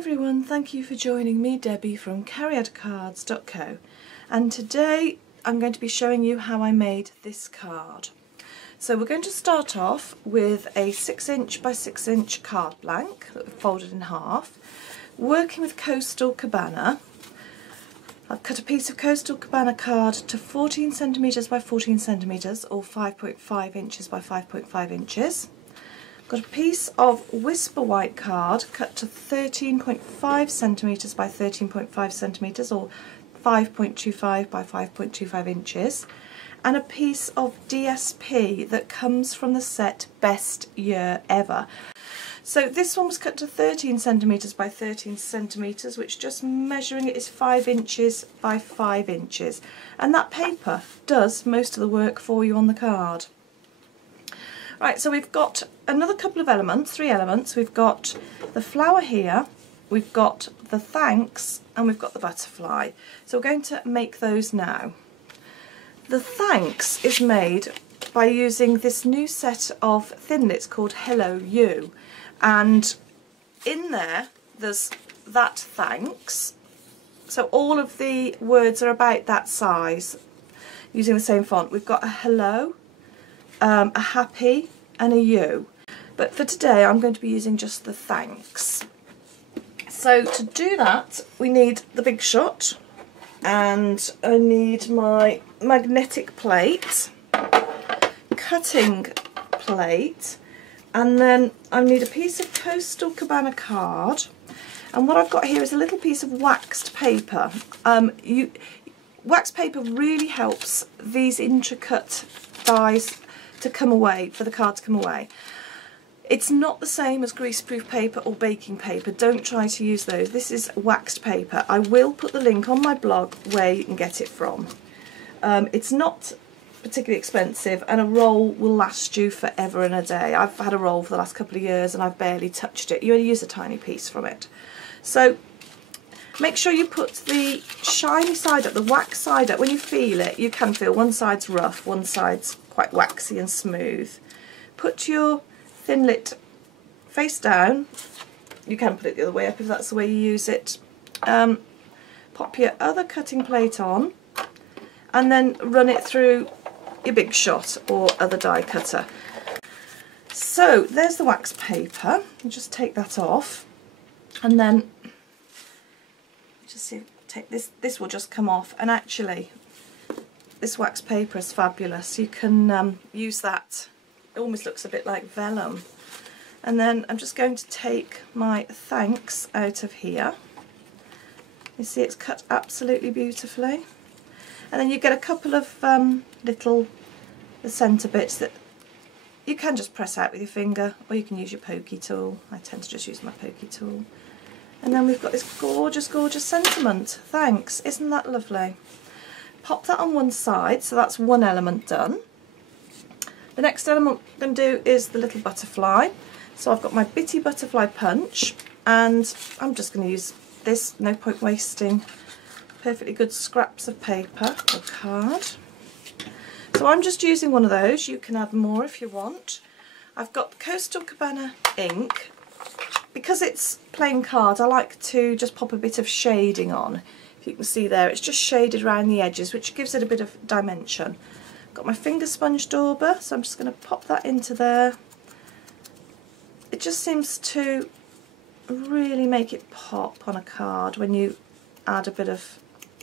everyone, thank you for joining me, Debbie from cariadcards.co, and today I'm going to be showing you how I made this card. So we're going to start off with a 6" by 6" card blank that we've folded in half, working with Coastal Cabana. I've cut a piece of Coastal Cabana card to 14 centimetres by 14 centimetres or 5.5 inches by 5.5 inches. Got a piece of Whisper White card cut to 13.5 centimetres by 13.5 centimetres or 5.25 by 5.25 inches, and a piece of DSP that comes from the set Best Year Ever. So this one was cut to 13 centimetres by 13 centimetres, which just measuring it is 5 inches by 5 inches, and that paper does most of the work for you on the card. Right, so we've got another couple of elements, 3 elements. We've got the flower here, we've got the thanks, and we've got the butterfly. So we're going to make those now. The thanks is made by using this new set of Thinlits called Hello You, and in there's that thanks. So all of the words are about that size using the same font. We've got a hello, a happy and a you, but for today I'm going to be using just the thanks. So to do that we need the Big Shot, and I need my magnetic plate, cutting plate, and then I need a piece of Coastal Cabana card, and what I've got here is a little piece of waxed paper. Waxed paper really helps these intricate dies to come away, for the card to come away. It's not the same as greaseproof paper or baking paper, don't try to use those. This is waxed paper. I will put the link on my blog where you can get it from. It's not particularly expensive, and a roll will last you forever and a day. I've had a roll for the last couple of years and I've barely touched it. You only use a tiny piece from it. So make sure you put the shiny side up, the wax side up. When you feel it, you can feel one side's rough, one side's quite waxy and smooth. Put your Thinlit face down. You can put it the other way up if that's the way you use it. Pop your other cutting plate on and then run it through your Big Shot or other die cutter. So there's the wax paper. You just take that off, and then just see, take this will just come off, and actually this wax paper is fabulous. You can use that. It almost looks a bit like vellum. And then I'm just going to take my thanks out of here. You see it's cut absolutely beautifully. And then you get a couple of the centre bits that you can just press out with your finger, or you can use your pokey tool. I tend to just use my pokey tool. And then we've got this gorgeous, gorgeous sentiment. Thanks, isn't that lovely? Pop that on one side, so that's one element done. The next element I'm going to do is the little butterfly. So I've got my bitty butterfly punch, and I'm just going to use this, no point wasting perfectly good scraps of paper or card. So I'm just using one of those. You can add more if you want. I've got Coastal Cabana ink. Because it's plain card, I like to just pop a bit of shading on. If you can see there, it's just shaded around the edges, which gives it a bit of dimension. Got my finger sponge dauber, so I'm just going to pop that into there. It just seems to really make it pop on a card when you add a bit of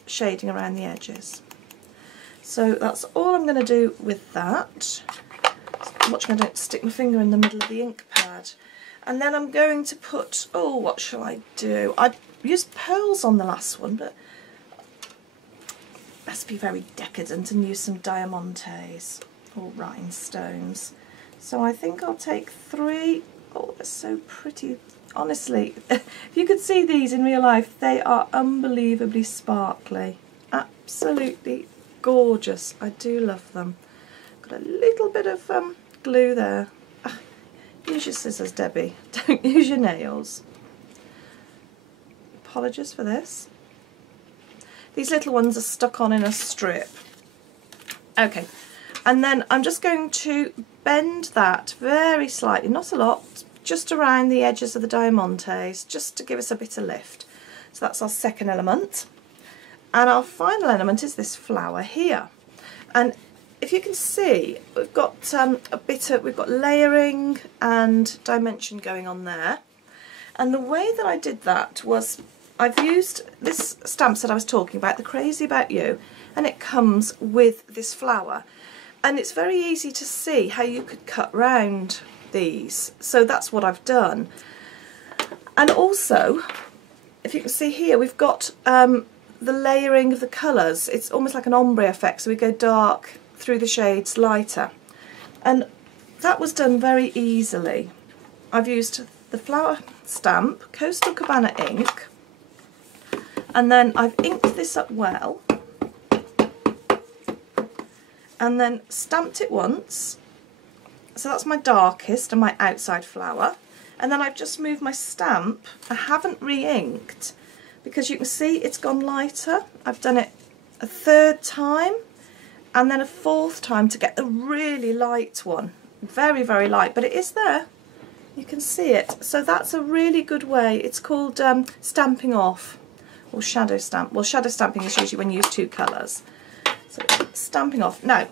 shading around the edges. So that's all I'm going to do with that. Watch me, I don't stick my finger in the middle of the ink pad. And then I'm going to put, oh, what shall I do? I used pearls on the last one, but let's be very decadent and use some diamantes or rhinestones. So I think I'll take 3. Oh, they're so pretty. Honestly, if you could see these in real life, they are unbelievably sparkly. Absolutely gorgeous. I do love them. Got a little bit of glue there. Use your scissors, Debbie. Don't use your nails. Apologies for this. These little ones are stuck on in a strip. Okay, and then I'm just going to bend that very slightly, not a lot, just around the edges of the diamantes, just to give us a bit of lift. So that's our second element. And our final element is this flower here. And if you can see, we've got we've got layering and dimension going on there. And the way that I did that was I've used this stamp set I was talking about, the Crazy About You, and it comes with this flower. And it's very easy to see how you could cut round these. So that's what I've done. And also, if you can see here, we've got the layering of the colours. It's almost like an ombre effect, so we go dark through the shades lighter. And that was done very easily. I've used the flower stamp, Coastal Cabana ink, and then I've inked this up well, and then stamped it once. So that's my darkest and my outside flower. And then I've just moved my stamp. I haven't re-inked because you can see it's gone lighter. I've done it a third time and then a fourth time to get the really light one. Very, very light, but it is there. You can see it. So that's a really good way. It's called stamping off, or shadow stamp. Well, shadow stamping is usually when you use two colours. So stamping off. Now,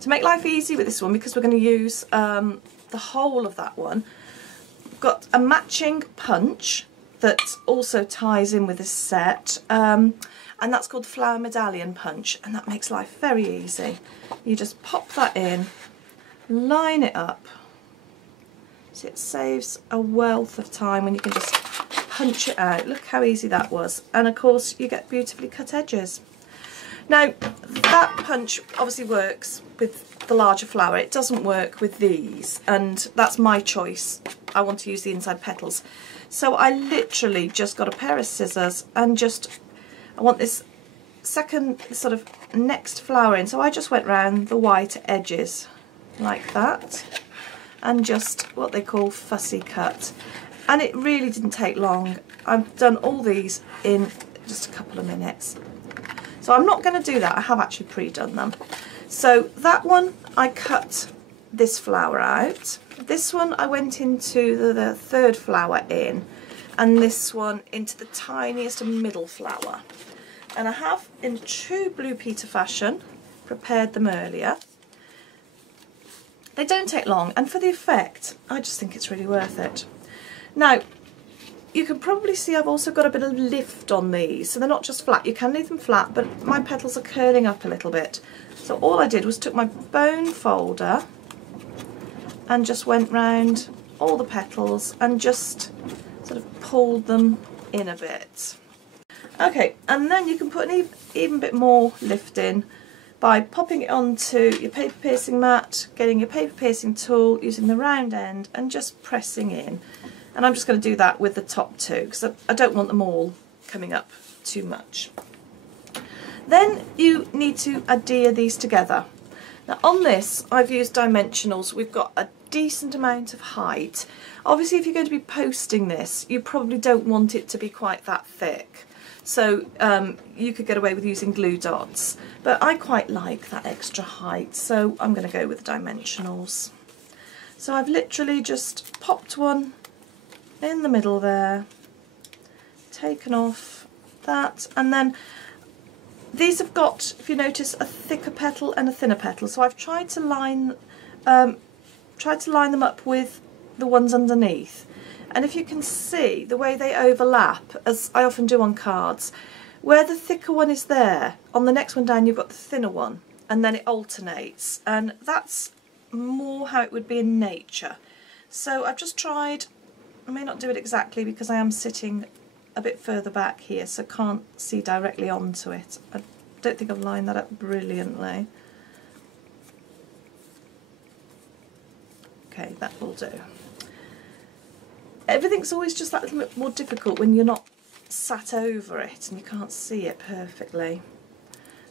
to make life easy with this one, because we're going to use the whole of that one, we've got a matching punch that also ties in with this set, and that's called Flower Medallion Punch, and that makes life very easy. You just pop that in, line it up, so it saves a wealth of time when you can just punch it out. Look how easy that was, and of course you get beautifully cut edges. Now that punch obviously works with the larger flower, it doesn't work with these, and that's my choice. I want to use the inside petals. So I literally just got a pair of scissors and I want this second sort of next flower in, so I just went round the white edges like that and just what they call fussy cut. And it really didn't take long. I've done all these in just a couple of minutes. So I'm not going to do that, I have actually pre-done them. So that one I cut this flower out. This one I went into the third flower in, and this one into the tiniest middle flower. And I have, in true Blue Peter fashion, prepared them earlier. They don't take long, and for the effect, I just think it's really worth it. Now, you can probably see I've also got a bit of lift on these, so they're not just flat. You can leave them flat, but my petals are curling up a little bit. So all I did was took my bone folder and just went round all the petals and just sort of pulled them in a bit. Okay, and then you can put an even bit more lift in by popping it onto your paper piercing mat, getting your paper piercing tool, using the round end and just pressing in. And I'm just going to do that with the top two because I don't want them all coming up too much. Then you need to adhere these together. Now on this I've used dimensionals. We've got a decent amount of height. Obviously if you're going to be posting this you probably don't want it to be quite that thick. So you could get away with using glue dots. But I quite like that extra height, so I'm going to go with the dimensionals. So I've literally just popped one in the middle there, taken off that, and then these have got, if you notice, a thicker petal and a thinner petal, so I've tried to line them up with the ones underneath. And if you can see the way they overlap, as I often do on cards, where the thicker one is there, on the next one down you've got the thinner one, and then it alternates, and that's more how it would be in nature. So I've just tried, I may not do it exactly because I am sitting a bit further back here, so can't see directly onto it. I don't think I've lined that up brilliantly. Okay, that will do. Everything's always just that little bit more difficult when you're not sat over it and you can't see it perfectly.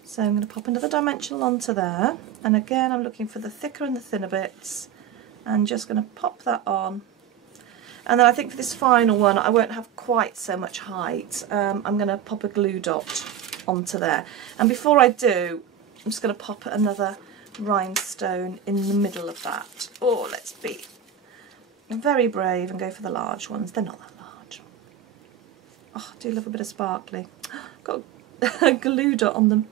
So I'm going to pop another dimensional onto there, and again I'm looking for the thicker and the thinner bits and just going to pop that on. And then I think for this final one I won't have quite so much height. I'm going to pop a glue dot onto there, and before I do I'm just going to pop another rhinestone in the middle of that. Oh, let's be I'm very brave and go for the large ones. They're not that large. Oh, I do love a bit of sparkly. Got a glue dot on them.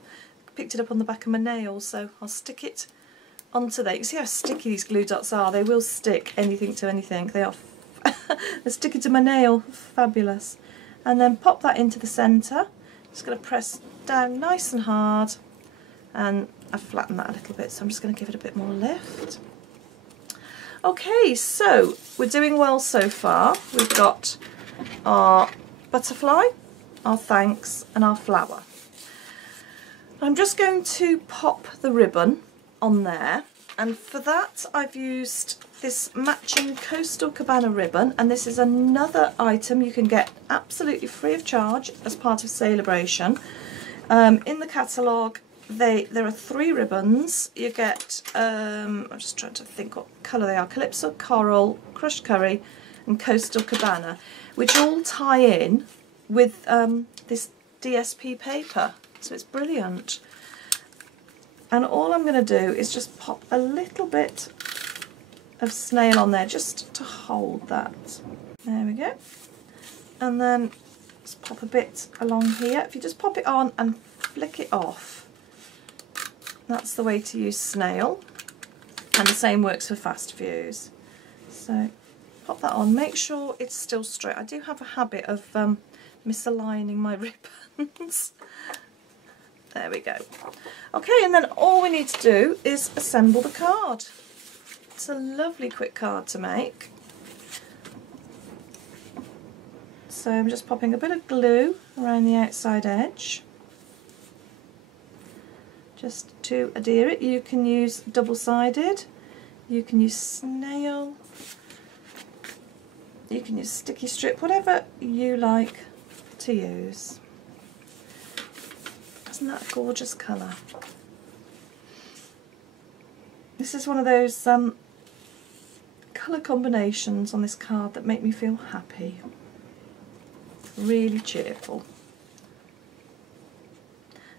Picked it up on the back of my nail, so I'll stick it onto there. You see how sticky these glue dots are? They will stick anything to anything. They are they're sticky to my nail. Fabulous. And then pop that into the centre. Just going to press down nice and hard, and I've flattened that a little bit, so I'm just going to give it a bit more lift. Okay, so we're doing well so far. We've got our butterfly, our thanks, and our flower. I'm just going to pop the ribbon on there, and for that I've used this matching Coastal Cabana ribbon, and this is another item you can get absolutely free of charge as part of Celebration. In the catalogue there are 3 ribbons. You get, I'm just trying to think what colour they are, Calypso, Coral, Crushed Curry and Coastal Cabana, which all tie in with this DSP paper, so it's brilliant. And all I'm going to do is just pop a little bit of snail on there just to hold that. There we go. And then just pop a bit along here. If you just pop it on and flick it off, that's the way to use snail. And the same works for fast fuse. So pop that on, make sure it's still straight. I do have a habit of misaligning my ribbons. There we go. Okay, and then all we need to do is assemble the card. It's a lovely quick card to make. So I'm just popping a bit of glue around the outside edge, just to adhere it. You can use double-sided, you can use snail, you can use sticky strip, whatever you like to use. Isn't that a gorgeous colour? This is one of those colour combinations on this card that make me feel happy. Really cheerful.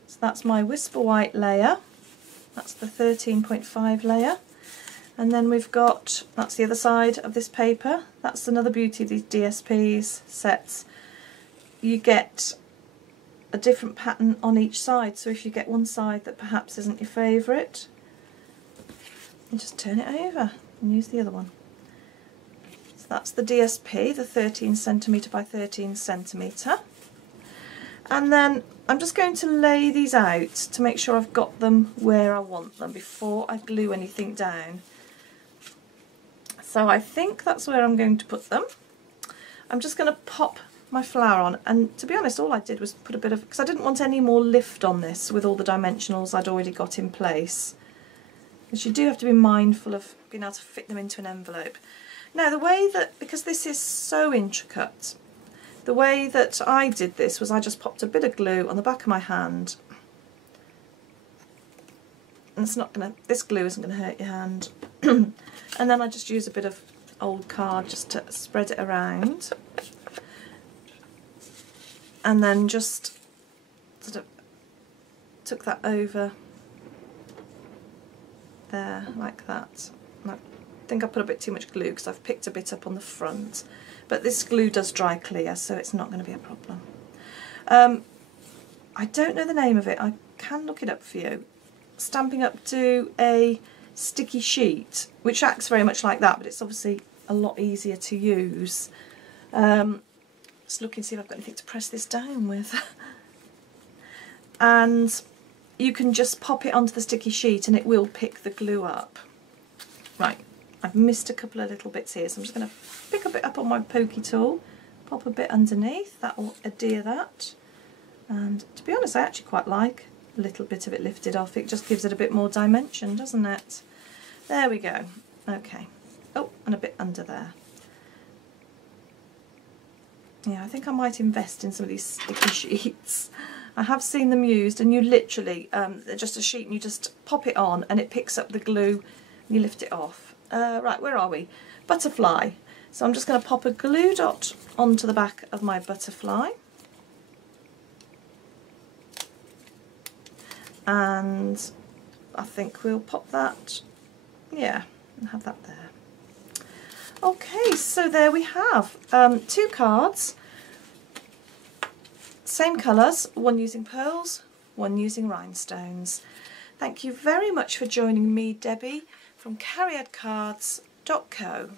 So that's my Whisper White layer. That's the 13.5 layer. And then we've got, that's the other side of this paper. That's another beauty of these DSPs sets. You get a different pattern on each side, so if you get one side that perhaps isn't your favourite, you just turn it over and use the other one. So that's the DSP, the 13cm by 13cm. And then I'm just going to lay these out to make sure I've got them where I want them before I glue anything down. So I think that's where I'm going to put them. I'm just going to pop my flower on, and to be honest all I did was put a bit of, because I didn't want any more lift on this with all the dimensionals I'd already got in place, because you do have to be mindful of being able to fit them into an envelope. Now the way that, because this is so intricate, the way that I did this was I just popped a bit of glue on the back of my hand, and it's not going to, this glue isn't going to hurt your hand, and then I just use a bit of old card just to spread it around. And then just sort of took that over there like that. And I think I put a bit too much glue because I've picked a bit up on the front, but this glue does dry clear, so it's not going to be a problem. I don't know the name of it, I can look it up for you. Stamping Up to a sticky sheet, which acts very much like that, but it's obviously a lot easier to use. Just looking to see if I've got anything to press this down with. And you can just pop it onto the sticky sheet and it will pick the glue up. Right, I've missed a couple of little bits here, so I'm just going to pick a bit up on my pokey tool, pop a bit underneath, that will adhere that. And to be honest, I actually quite like a little bit of it lifted off. It just gives it a bit more dimension, doesn't it? There we go. Okay. Oh, and a bit under there. Yeah, I think I might invest in some of these sticky sheets. I have seen them used, and you literally, they're just a sheet and you just pop it on and it picks up the glue and you lift it off. Right, where are we? Butterfly. So I'm just going to pop a glue dot onto the back of my butterfly. And I think we'll pop that, yeah, and have that there. Okay, so there we have 2 cards, same colours, one using pearls, one using rhinestones. Thank you very much for joining me, Debbie, from cariadcards.co.